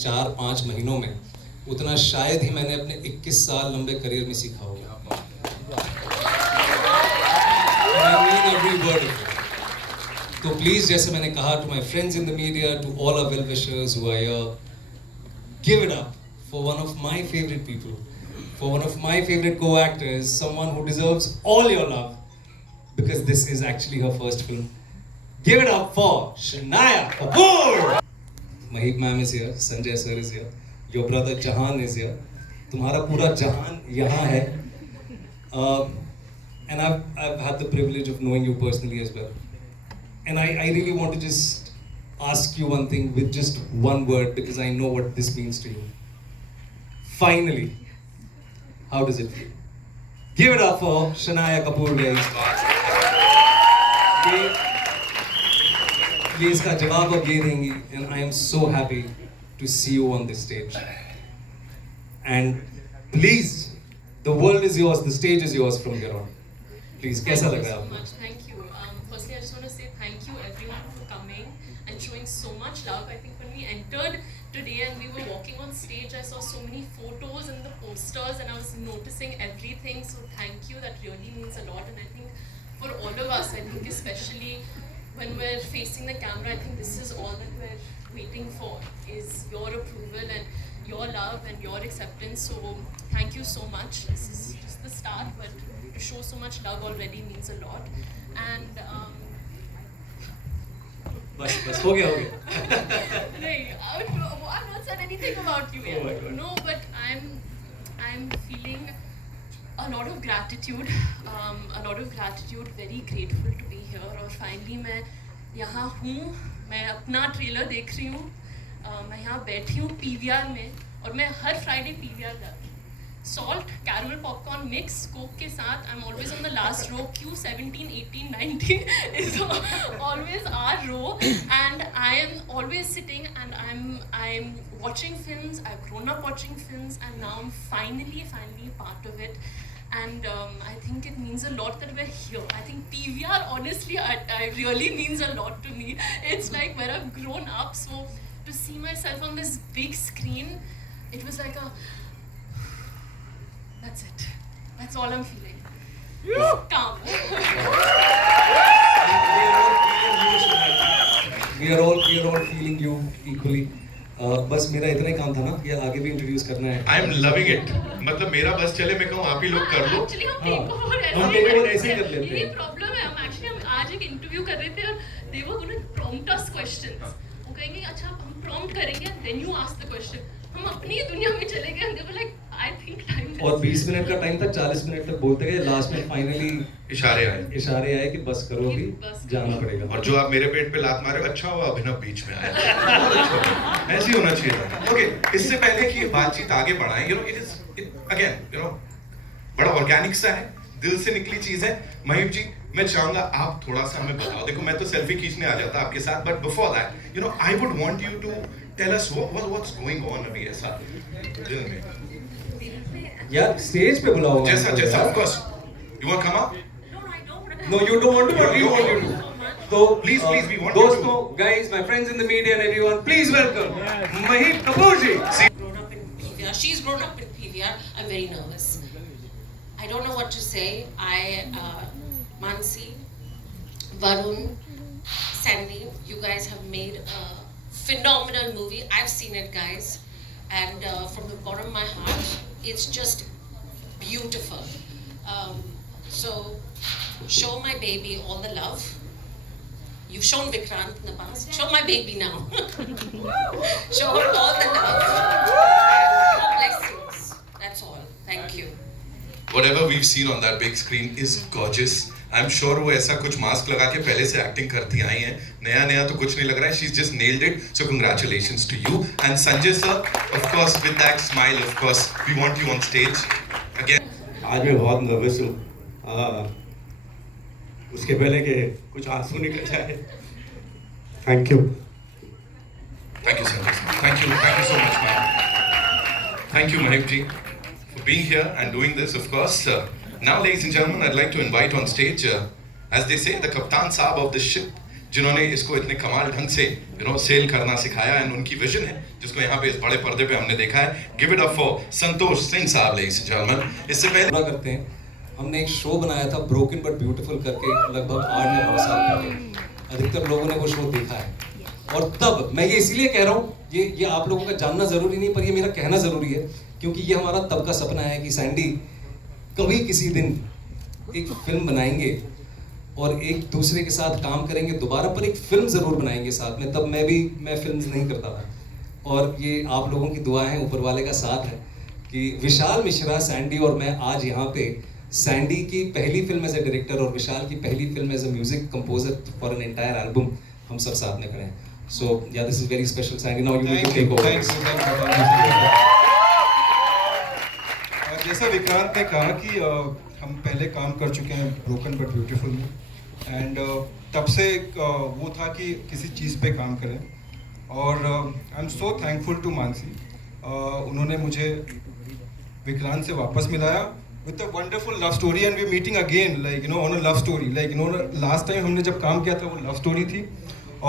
4-5 महीनों में उतना शायद ही मैंने अपने 21 साल लंबे करियर में सीखा होगा। I mean every word of it. तो प्लीज, जैसे मैंने कहा, to my friends in the media, to all our well-wishers who are here, give it up for one of my favorite people, for one of my favorite co-actors, someone who deserves all your love, because this is actually her first film. Give it up for Shanaya Kapoor! Mahik ma'am is here, Sanjay sir is here, your brother Jahan is here. तुम्हारा पूरा जहान यहाँ है. And I've had the privilege of knowing you personally as well. And I really want to just ask you one thing with just one word, because I know what this means to you. Finally, how does it feel? Give it up for Shanaya Kapoor, guys. ये इसका जवाब अब ये देंगी, and I am so happy to see you on this stage. And please, the world is yours, the stage is yours from here on. Please, कैसा लग रहा है आपको? Thank you. Firstly, I just want to say thank you everyone for coming and showing so much love. I think when we entered today and we were walking on stage, I saw so many photos and the posters, and I was noticing everything. So thank you. That really means a lot. And I think for all of us, I think especially when we're facing the camera, I think this is all that we're waiting for, is your approval and your love and your acceptance. So thank you so much. This is just the start, but to show so much love already means a lot. And बस हो गया. I've not said anything about you yet. Oh my God. No, but I'm feeling a lot of gratitude. Very grateful to be here. और finally मैं यहाँ हूँ, मैं अपना trailer देख रही हूँ, मैं यहाँ बैठी हूँ PVR में, और मैं हर फ्राइडे PVR जाती हूँ. Salt, caramel popcorn mix, Coke के साथ. I'm always on the last row. Q17, 18, 19 is always our row, and I am always sitting and I'm watching films. I've grown up watching films, and now I'm finally part of it. And I think it means a lot that we're here. I think PVR, honestly, I really means a lot to me. It's like where I've grown up. So to see myself on this big screen, it was like a... That's it. That's all I'm feeling. Calm. We are all feeling you equally. बस मेरा इतना ही काम था ना, ये आगे भी introduce करना है. I am loving it. मतलब मेरा बस चले, मैं कहूँ आप ही लोग कर लो. Actually हम take over ऐसे ही कर लेते हैं. ये प्रॉब्लम है. हम आज एक इंटरव्यू कर रहे थे और they were going to prompt us questions. वो कहेंगे अच्छा हम prompt करेंगे, then you ask the question. हम अपनी दुनिया में चले गए. they were like, I think time. और 20 मिनट का टाइम था, 40 मिनट तक बोलते गए, लास्ट में फाइनली इशारे आए कि बस करो, अभी जाना पड़ेगा. और जो आप मेरे पेट पे लात मारे, अच्छा हुआ अभिनव बीच में आया. ऐसे ही होना चाहिए था. ओके, इससे पहले कि बातचीत आगे बढ़ाएं, इट इज अगेन बड़ा ऑर्गेनिक सा है, दिल से निकली चीज है. महीप जी, मैं चाहूंगा आप थोड़ा सा हमें बताओ. देखो मैं तो सेल्फी खींचने आ जाता आपके साथ, but before that I would want you to tell us what's going on अभी ऐसा दिल में. यार स्टेज पे बुलाओ. जैसा of course you want come up. No, you don't want to, but we want you to. So Please, we want you to. दोस्तों, guys, my friends in the media and everyone, please welcome Mahip Kapoor ji. Grown up in PVR. She's grown up in PVR. I'm very nervous. I don't know what to say. Mansi, Varun, Sandy, you guys have made a phenomenal movie. I've seen it, guys, and from the bottom of my heart, it's just beautiful. So show my baby all the love. You've shown Vikrant in the past. Show my baby now. Show her all the love. Blessings. That's all. Thank you. Whatever we've seen on that big screen is gorgeous. I'm sure वो ऐसा कुछ mask लगा के पहले से acting करती आई हैं. नया तो कुछ नहीं लग रहा है. She's just nailed it. So congratulations to you. And Sanjay sir, of course, with that smile, of course, we want you on stage again. आज मैं बहुत नर्वस हूँ. उसके पहले के कुछ आंसू निकल जाए. Thank you. Thank you, Sanjay sir. Thank you so much, man. Thank you, Mahip ji, for being here and doing this, of course. Now, ladies and gentlemen, I'd like to invite on stage, as they say, the Kaptan Saab of the ship, जिन्होंने इसको इतने कमाल ढंग से cell करना सिखाया, and उनकी vision है जिसको यहाँ पे इस बड़े पर्दे पे हमने देखा है. Give it up for Santosh Singh साहब, लेडीज एंड जेंटलमैन. इससे पहले पूरा करते हैं. हमने एक शो बनाया था ब्रोकन बट ब्यूटीफुल करके, लगभग 8 या 9 साल पहले. अधिकतर लोगों ने वो शो देखा है. और तब मैं ये इसीलिए कह रहा हूँ, ये आप लोगों का जानना ज़रूरी नहीं, पर ये मेरा कहना ज़रूरी है, क्योंकि ये हमारा तब का सपना है कि सैंडी कभी किसी दिन एक फिल्म बनाएंगे और एक दूसरे के साथ काम करेंगे दोबारा, पर एक फिल्म ज़रूर बनाएंगे साथ में. तब मैं फिल्म्स नहीं करता था, और ये आप लोगों की दुआ है, ऊपर वाले का साथ है कि विशाल मिश्रा, सैंडी और मैं आज यहाँ पे सैंडी की पहली फिल्म एज ए डायरेक्टर और विशाल की पहली film as a music composer for an entire album हम सब साथ में खड़े हैं. So yeah this is very special. Sandy, now you need to take over. जैसा विक्रांत ने कहा कि हम पहले काम कर चुके हैं ब्रोकन बट ब्यूटीफुल में, एंड तब से वो था कि किसी चीज़ पे काम करें, और I am so thankful to Mansi. उन्होंने मुझे विक्रांत से वापस मिलाया with a wonderful love story, and we're meeting again, like on a love story, like last time हमने जब काम किया था वो love story थी,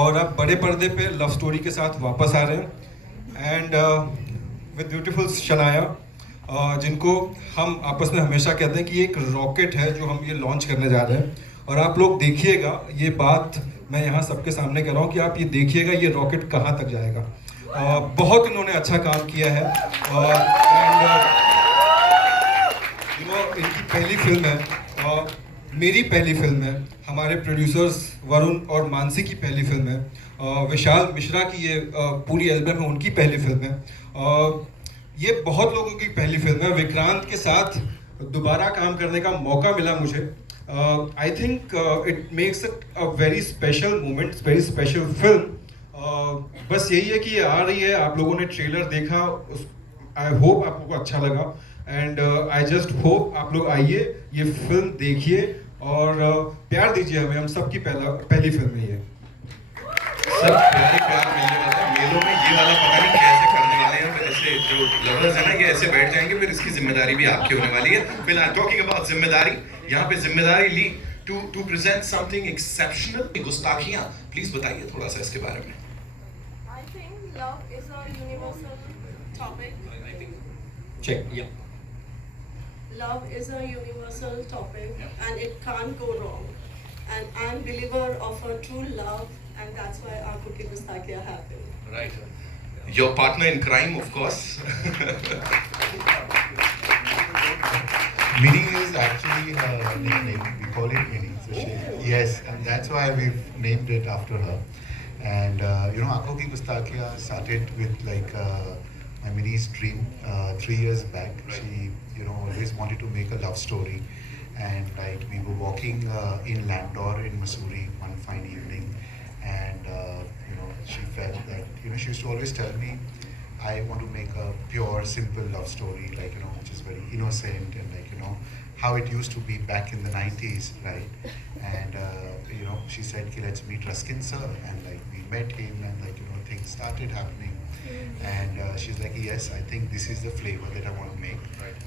और अब बड़े पर्दे पे love story के साथ वापस आ रहे हैं, and with beautiful शनाया, जिनको हम आपस में हमेशा कहते हैं कि ये एक रॉकेट है जो हम ये लॉन्च करने जा रहे हैं. और आप लोग देखिएगा, ये बात मैं यहाँ सबके सामने कह रहा हूँ कि आप ये देखिएगा ये रॉकेट कहाँ तक जाएगा. बहुत इन्होंने अच्छा काम किया है, एंड इनकी पहली फिल्म है, मेरी पहली फिल्म है, हमारे प्रोड्यूसर्स वरुण और मानसी की पहली फिल्म है, विशाल मिश्रा की ये पूरी एल्बम है उनकी पहली फिल्म है, ये बहुत लोगों की पहली फिल्म है. विक्रांत के साथ दोबारा काम करने का मौका मिला मुझे. I think it makes a very special moment, very special film. बस यही है कि ये आ रही है, आप लोगों ने ट्रेलर देखा, आई होप आप लोगों को अच्छा लगा, एंड आई जस्ट होप आप लोग आइए, ये फिल्म देखिए और प्यार दीजिए हमें. हम सबकी पहली फिल्म है ये. सब प्यार मिलने वाला है. मेलों में ये वाला पता नहीं कैसे करने वाले हैं, ऐसे जो लवर्स है ना ये ऐसे बैठ जाएंगे, फिर इसकी जिम्मेदारी भी आपकी होने वाली है. फिलहाल टॉकिंग अबाउट जिम्मेदारी, यहाँ पे जिम्मेदारी ली टू प्रेजेंट समथिंग एक्सेप्शनल. गुस्ताखियाँ, प्लीज बताइए थोड़ा सा इसके बारे में. I think love is a universal topic. Check, yeah. Love is a universal topic, and it can't go wrong. And I'm believer of a true love, and that's why our Cookie Gustakia happened. Right. Your partner in crime, of course. Minnie is actually her nickname. We call it Minnie. So yes, and that's why we've named it after her. And Aankhon Ki Gustakiyan started with like my Minnie's dream 3 years back. Right. She always wanted to make a love story, and like we were walking in Landor in Missouri one fine evening, and she felt that she used to always tell me, I want to make a pure simple love story, like which is very innocent, and like how it used to be back in the 90s, right? And she said, let's meet Ruskin sir, and like we met him, and like things started happening. And she's like, yes, I think this is the flavor that I want to make. Right.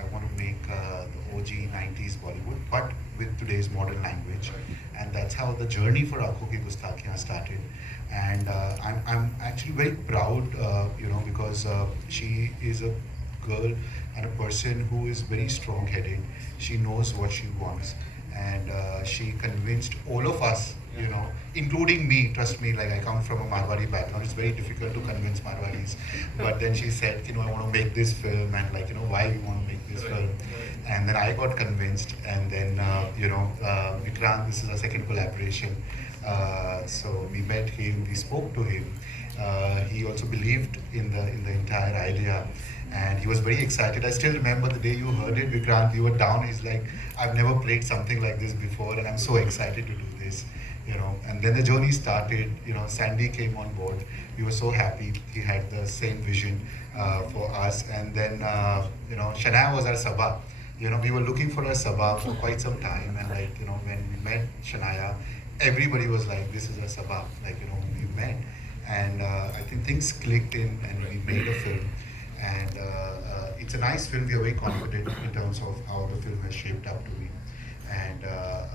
I want to make the OG 90s Bollywood, but with today's modern language. Right. And that's how the journey for Aankhon Ki Gustakiyan started. And I'm actually very proud, because she is a girl and a person who is very strong-headed. She knows what she wants, and she convinced all of us, including me. Trust me, like I come from a Marwari background. It's very difficult to convince Marwaris. But then she said, I want to make this film, and like, why we want to make this film. And then I got convinced, and then, Vikrant, this is our second collaboration. So we met him, we spoke to him. He also believed in the entire idea, and he was very excited. I still remember the day you heard it, Vikrant, you were down. He's like, I've never played something like this before, and I'm so excited to do this. And then the journey started. Sandy came on board. We were so happy. He had the same vision for us. And then, Shania was our sabha. We were looking for a sabha for quite some time. And like, when we met Shania, everybody was like, this is a sabha. Like, we met. And I think things clicked in, and we made a film. And it's a nice film. We are very confident in terms of how the film has shaped up to be. And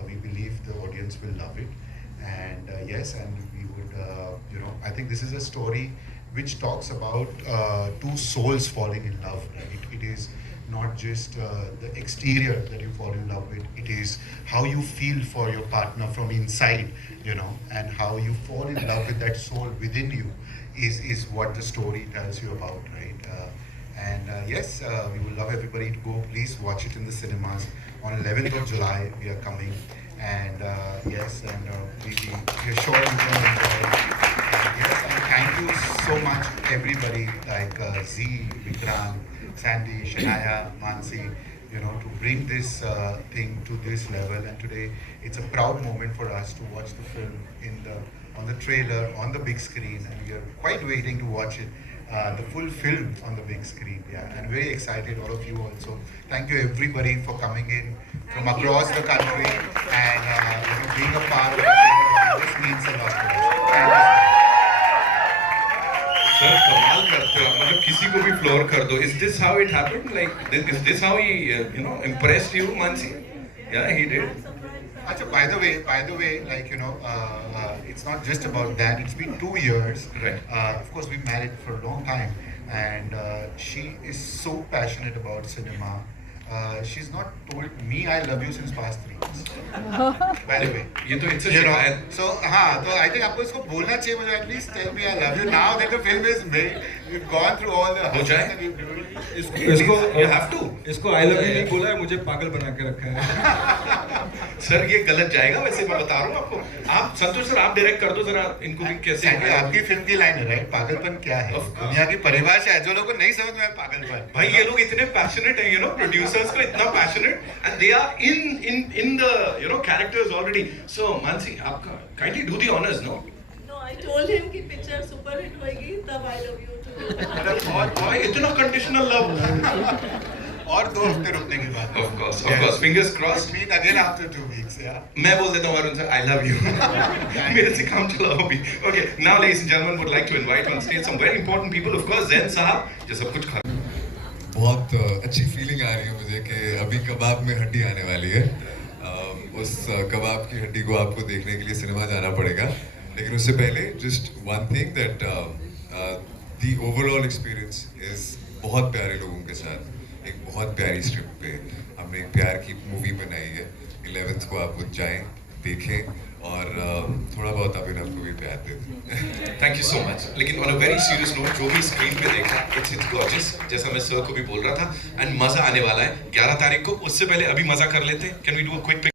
we believe the audience will love it. And yes, and we would, I think this is a story which talks about two souls falling in love, right? It is not just the exterior that you fall in love with, it is how you feel for your partner from inside, and how you fall in love with that soul within you is what the story tells you about, right? Yes, we would love everybody to go. Please watch it in the cinemas. On 11th of July, we are coming. And yes, and we're sure you're going to enjoy it. Yes, and thank you so much, everybody, like Z, Vikrant, Sandy, Shania, Mansi, to bring this thing to this level. And today, it's a proud moment for us to watch the film on the trailer, on the big screen, and we are quite waiting to watch it. The full film on the big screen, and very excited, all of you also. Thank you everybody for coming in from across the country and being a part of it. This means a lot to us. Thank you. Sir कमाल करते हो, मतलब किसी को भी floor कर दो. Is this how it happened? Like, is this how he, impressed you, Mansi? Yeah, he did. Achha, by the way, like, it's not just about that. It's been 2 years. Right. Of course, we married for a long time, and she is so passionate about cinema. She's not told me I love you since past 3 years. By the way, ये तो इनसे शिकायत. so तो I think आपको इसको बोलना चाहिए मुझे, at least tell me I love you now that the film is made. We've gone through all the. हो जाए. इसको You have to. इसको I love you नहीं बोला है, मुझे पागल बना के रखा है. सर ये गलत जाएगा, वैसे मैं बता रहा हूँ आपको. आप संतोष सर, आप डायरेक्ट कर दो जरा इनको भी कैसे. आपकी फिल्म की लाइन है, राइट? पागलपन क्या है? दुनिया की परिभाषा है, जो लोगों को नहीं समझ में आया पागलपन. भाई ये लोग इतने पैशनेट हैं, प्रोड्यूसर्स को इतना passionate, and they are in the characters already. So Mansi, आपका kindly do the honors, no? No, I told him कि picture super hit होएगी, तब I love you to. और इतना conditional love. और 2 हफ्ते रुकने के बाद. Of course, fingers crossed. Meet again after 2 weeks, yeah. मैं बोल देता हूँ Arun sir, I love you. मेरे से काम चला हो भी. Okay, now ladies and gentlemen, would like to invite on stage some very important people. Of course, Zain साहब, जो सब कुछ खा. बहुत अच्छी फीलिंग आ रही है मुझे कि अभी कबाब में हड्डी आने वाली है. उस कबाब की हड्डी को आपको देखने के लिए सिनेमा जाना पड़ेगा. लेकिन उससे पहले just one thing that the overall experience is बहुत प्यारे लोगों के साथ, एक बहुत प्यारी स्क्रिप्ट पे हमने एक प्यार की मूवी बनाई है. 11th को आप जाएं, देखें और थोड़ा बहुत अभिनव को भी प्यार दें. Thank you so much. लेकिन on a very serious note, जो भी स्क्रीन पे देखा, it's gorgeous. जैसा मैं सर को भी बोल रहा था, and मजा आने वाला है 11 तारीख को. उससे पहले अभी मजा कर लेते हैं. Can we do a quick